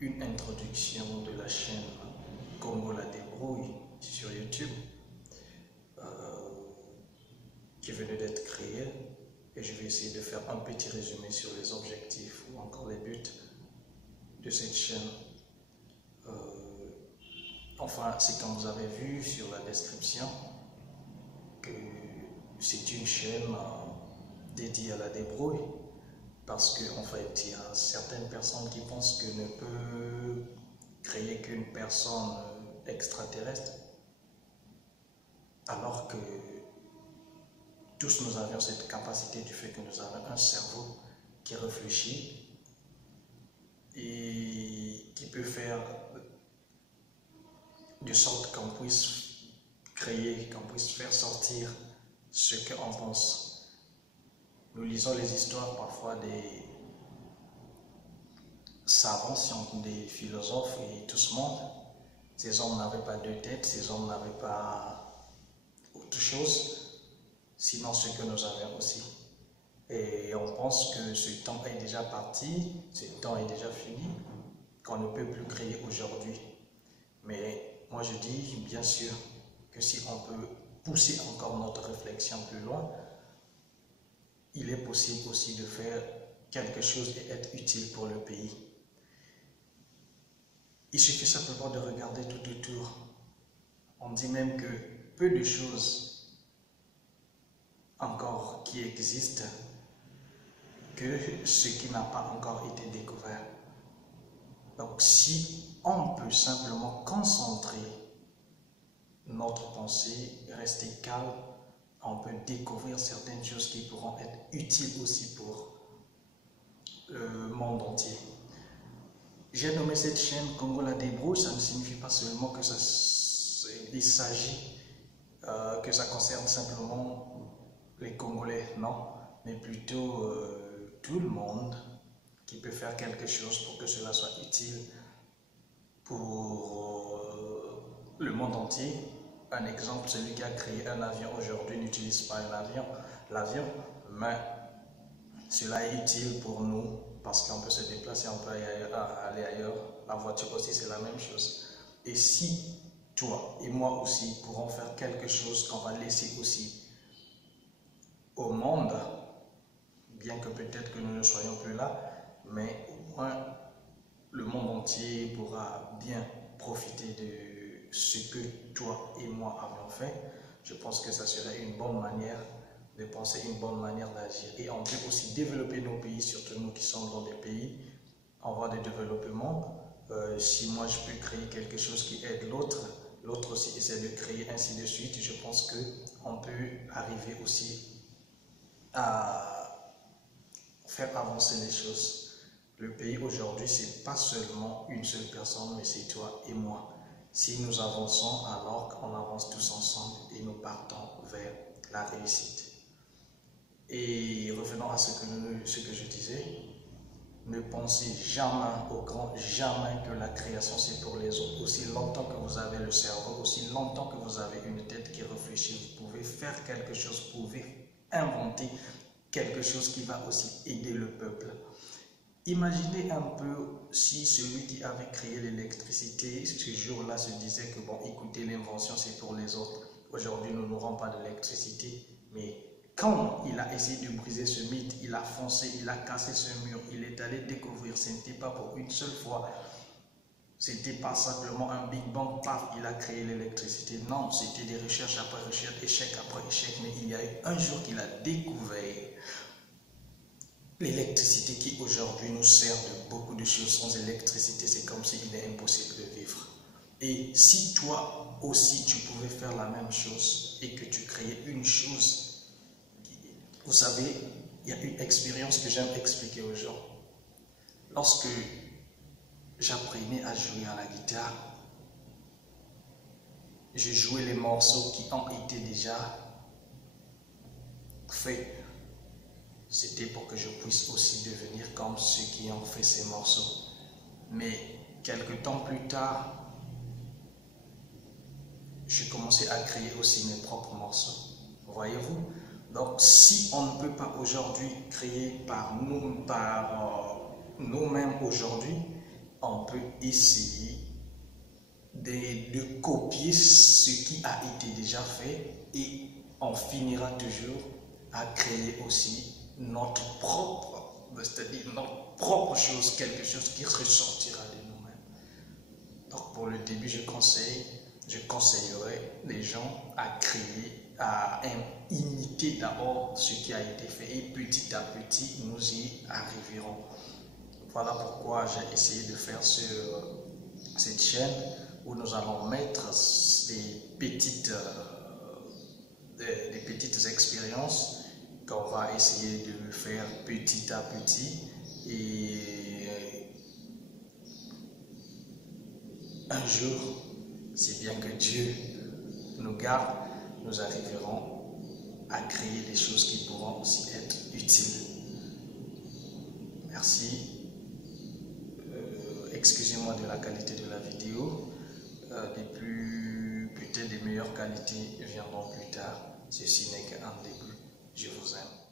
une introduction de la chaîne Congo la débrouille sur YouTube qui venait d'être créée, et je vais essayer de faire un petit résumé sur les objectifs ou encore les buts de cette chaîne. Enfin, c'est comme vous avez vu sur la description que c'est une chaîne dédiée à la débrouille, parce qu'en fait, il y a certaines personnes qui pensent que ne peut créer qu'une personne extraterrestre, alors que tous nous avions cette capacité du fait que nous avons un cerveau qui réfléchit et qui peut faire de sorte qu'on puisse créer, qu'on puisse faire sortir ce qu'on pense. Nous lisons les histoires parfois des savants, des philosophes et tout ce monde. Ces hommes n'avaient pas deux têtes, ces hommes n'avaient pas autre chose, sinon ce que nous avions aussi. Et on pense que ce temps est déjà parti, ce temps est déjà fini, qu'on ne peut plus créer aujourd'hui. Mais moi je dis bien sûr que si on peut pousser encore notre réflexion plus loin, il est possible aussi de faire quelque chose et être utile pour le pays. Il suffit simplement de regarder tout autour. On dit même que peu de choses encore qui existent que ce qui n'a pas encore été découvert. Donc si on peut simplement concentrer notre pensée, rester calme, on peut découvrir certaines choses qui pourront être utiles aussi pour le monde entier. J'ai nommé cette chaîne Congo la débrouille, ça ne signifie pas seulement que il s'agit que ça concerne simplement les Congolais, non, mais plutôt tout le monde qui peut faire quelque chose pour que cela soit utile pour le monde entier. Un exemple, celui qui a créé un avion aujourd'hui n'utilise pas l'avion, mais cela est utile pour nous parce qu'on peut se déplacer, on peut aller ailleurs. La voiture aussi, c'est la même chose. Et si toi et moi aussi pourrons faire quelque chose qu'on va laisser aussi au monde, bien que peut-être que nous ne soyons plus là, mais au moins le monde entier pourra bien profiter de ce que toi et moi avons fait. Je pense que ça serait une bonne manière de penser, une bonne manière d'agir. Et on peut aussi développer nos pays, surtout nous qui sommes dans des pays en voie de développement. Si moi je peux créer quelque chose qui aide l'autre, l'autre aussi essaie de créer, ainsi de suite. Je pense qu'on peut arriver aussi à faire avancer les choses. Le pays aujourd'hui, c'est pas seulement une seule personne, mais c'est toi et moi. Si nous avançons, alors qu'on avance tous ensemble et nous partons vers la réussite. Et revenons à ce que je disais, ne pensez jamais au grand, jamais que la création c'est pour les autres. Aussi longtemps que vous avez le cerveau, aussi longtemps que vous avez une tête qui réfléchit, vous pouvez faire quelque chose, vous pouvez inventer quelque chose qui va aussi aider le peuple. Imaginez un peu si celui qui avait créé l'électricité ce jour-là se disait que bon, écoutez, l'invention c'est pour les autres. Aujourd'hui, nous n'aurons pas d'électricité, mais quand il a essayé de briser ce mythe, il a foncé, il a cassé ce mur, il est allé découvrir, ce n'était pas pour une seule fois, c'était pas simplement un Big Bang, paf, il a créé l'électricité. Non, c'était des recherches après recherches, échec après échec, mais il y a eu un jour qu'il a découvert l'électricité qui aujourd'hui nous sert de beaucoup de choses. Sans électricité, c'est comme s'il est impossible de vivre. Et si toi aussi tu pouvais faire la même chose et que tu créais une chose, vous savez, il y a une expérience que j'aime expliquer aux gens. Lorsque j'apprenais à jouer à la guitare, je jouais les morceaux qui ont été déjà faits. C'était pour que je puisse aussi devenir comme ceux qui ont fait ces morceaux. Mais quelques temps plus tard, j'ai commencé à créer aussi mes propres morceaux. Voyez-vous? Donc, si on ne peut pas aujourd'hui créer par nous-mêmes aujourd'hui, on peut essayer de copier ce qui a été déjà fait et on finira toujours à créer aussi notre propre, c'est-à-dire notre propre chose, quelque chose qui ressortira de nous-mêmes. Donc pour le début, je conseillerais les gens à créer, à imiter d'abord ce qui a été fait et petit à petit, nous y arriverons. Voilà pourquoi j'ai essayé de faire cette chaîne où nous allons mettre des petites expériences qu'on va essayer de faire petit à petit et un jour, si bien que Dieu nous garde, nous arriverons à créer des choses qui pourront aussi être utiles. Merci. Excusez-moi de la qualité de la vidéo. Peut-être des meilleures qualités viendront plus tard. Ceci n'est qu'un début. Je vous aime.